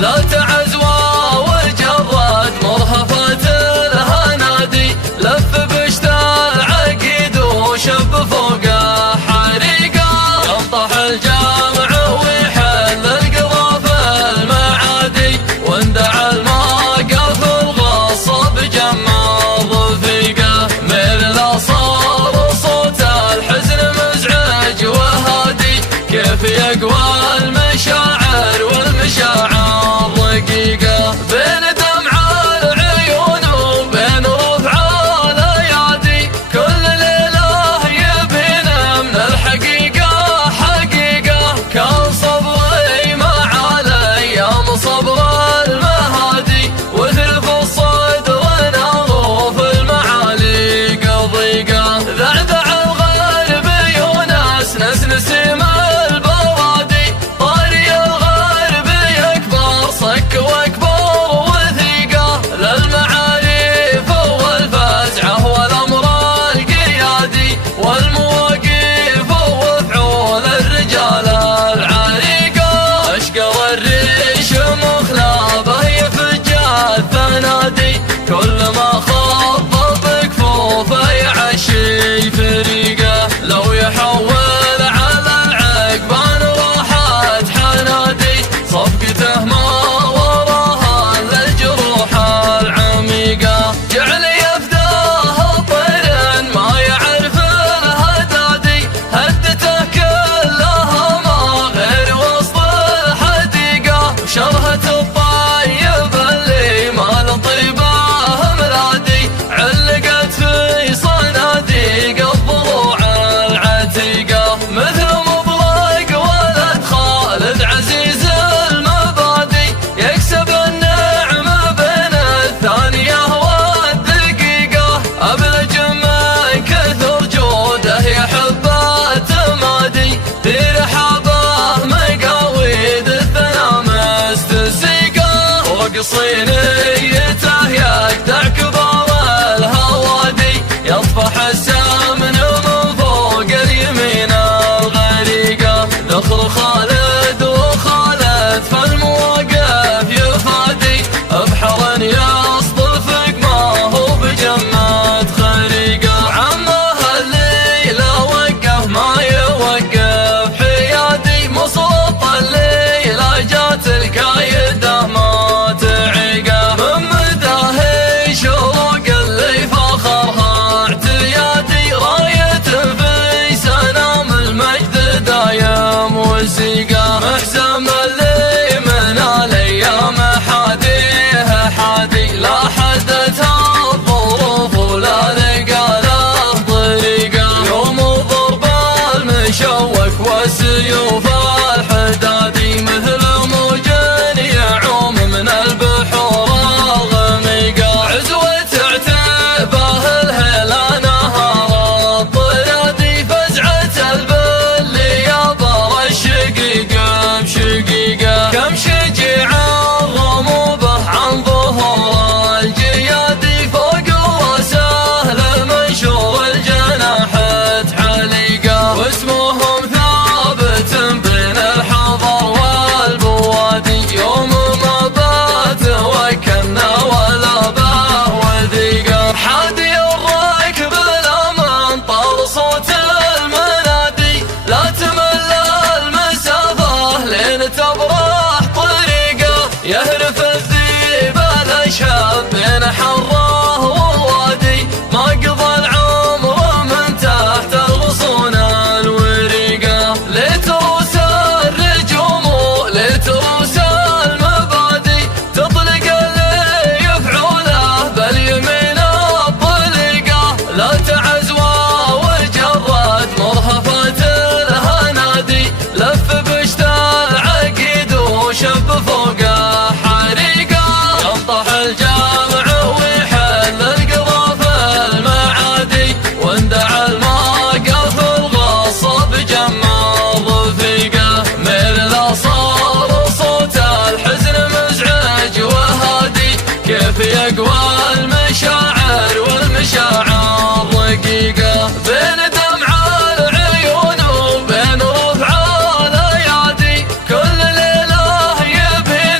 لا تعزوى وجرد مرهفة الهنادي، لف بشتى العقيد وشب فوقه حريقه، ينطح الجامع ويحل القضا في المعادي، واندعى الموقف الغصب جمع رفيقه، مثل صار صوت الحزن مزعج وهادي، كيف يقوى المشاعر والمشاعر رقيقه، بين دمع العيون وبين رفع الايادي، كل ليله يبين من الحقيقه حقيقه، كان صبري مع الايام صبر المهادي، وثلث الصدر نار في المعالي قضيقه، ذعذع الغرب يونس نسنس البوادي، طاري الغرب يكبر صك واكبر وثيقه، للمعاريف والفزعه والامر القيادي، والمواقف وفعول الرجال العريقه، اشقر الريش مخلابه يفج الثنادي، كل ما خض بكفوفه يعشي فريقه، لو يحول على العقبان راحت حنادي، صفقته ما وراها الا الجروح العميقه، جعل يفداه طير ما يعرف الهدادي، هدته كلها ما غير وسط الحديقه، وشرهة الطيب اللي ما لطيبه ملادي، علقت في صناديق الضلوع العتيقه، مثل مبرق ولد خالد عزيز المبادي، يكسب النعمه بين الثانيه والدقيقه، ابلج من كثر جوده يحب التمادي، في رحابه مقاويد الثنا مستسيقه، فوق صينيته يقطع كبار الهوادي، يطفح السمن من فوق اليمين الغريقه، ذخر خالد وخالد فالمواقف يفادي، بحر يصطفق ما هو بجمة خريقه، عمه الليله وقف ما يوقف حيادي، مصوط الليله جات الكايده ما تعيقه، من مداه شروق اللي فخرها اعتيادي، رايه في سنام المجد دايم وسيقه، محزم اللي من الايام حاديه حادي، لا حدتها الظروف ولا لقى له طريقه، يوم ضرب المشوك والسيوف الحدادي، مثل موج يعوم من البحور الغميقه، عزوة عتبه الهيلة نهار الطيادي، فزعة البلي يابر الشقيقه بشقيقه، كم شجيع الرموبه عن ظهور الجيادي، فوق وسهل المنشور الجناح حليقه، واسمهم ثابت بين الحضر والبوادي، يوم ما بات وكلنا ولا باه وثيقه، حادي الراكب الامان طار صوت المنادي، لا تمل المسافه لين تبرح طريقه، يهرف الذيب الاشهاب بين حره ووادي، ما قضى العمر من تحت الغصون الوريقه، لتروس الرجوم ولتروس المبادي، تطلق اللي يفعله باليمين الطليقه، لا تعزوى وجرد مرهفة الهنادي، لف بشتى العقيد وشب فوقه حريقه، ينطح الجامع ويحل القضا في المعادي، واندعى الموقف الغصب جمع رفيقه، مثل صار صوت الحزن مزعج وهادي، كيف يقوى المشاعر والمشاعر رقيقه، بين دمع العيون وبين رفع الايادي، كل ليله يبين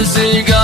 السيقا